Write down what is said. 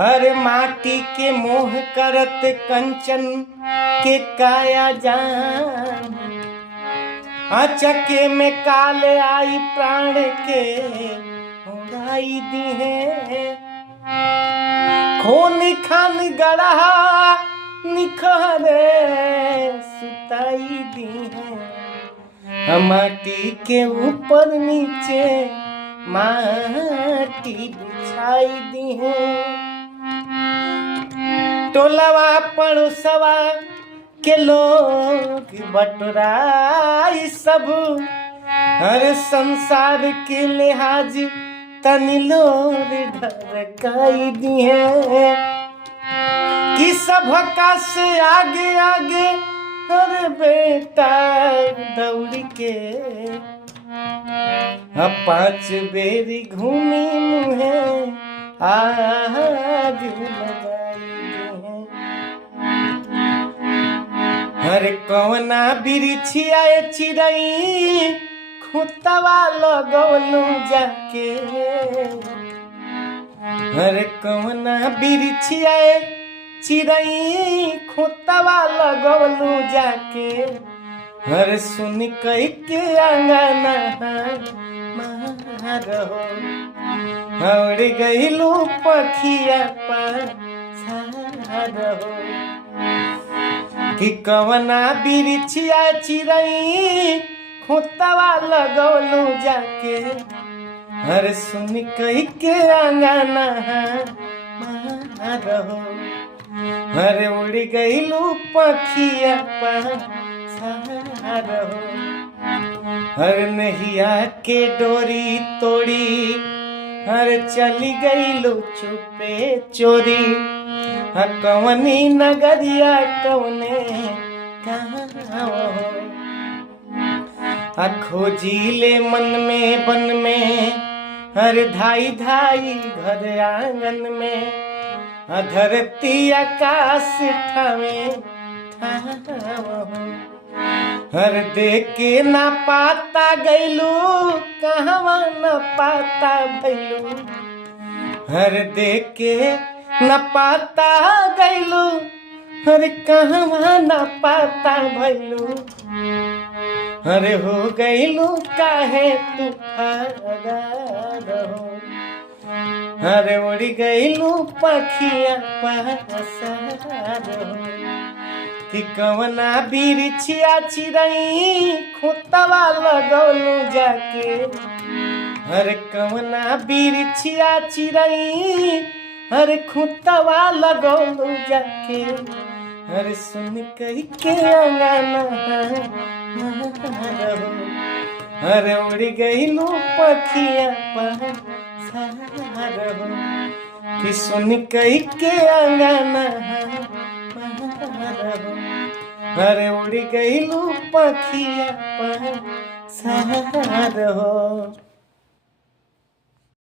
अरे माटी के मोह करत कंचन के काया जान, अचके में काल आई प्राण के उड़ाई दी है। खून खान गढ़ा निखरे सुताई दी है। माटी के ऊपर नीचे माटी बिछाई दी है। टोलवा पड़ोसवा के लोग बटुराई सब, हर संसार के लिहाज तनी लोग ढरकाई दी है। कि सबका से आगे आगे हर बेटा दौड़ के 5 बेरी घूमी मुहे आग लगाई है। हर कवना बिरिछिया चिड़ई खुतवा लगौलू जाके, हर कवना बिरिछिया चिड़ई खुतवा लगौलू जाके। हर सुन कई के अंगना मारो उड़ गईलू पखिया पारो। कि कवना बिरिछिया चिड़ई खुतवा लगौलू जाके। हर सुन कई के अंगना मारो हर उड़ गईलू पखिया पारो। हर नहिया के डोरी तोड़ी हर चली गईलू चुपे चोरी। कवनी नगरिया कवने खोजीले मन में बन में हर धाई धाई घर आंगन में। धरती आकाश ठावे हर देखे ना पाता गईलू कहवा न पाता भैलू। हर देखे न पाता गईलू हर कहवा न पाता भैलू। हर हो गईलू काहे तू फरार हो। हर उड़ गईलू पखिया पारो। कि कवना बिरिछिया चिड़ई खुतवा लगौलू जाके। हर कवना बिरिछिया चिड़ई हर खुतवा लगौलू जाके। हर सुन कई के अंगना हर उड़ गईलू पखिया पारो। कि सुन कई के अंगना हर उड़ गईलू पखिया पारो।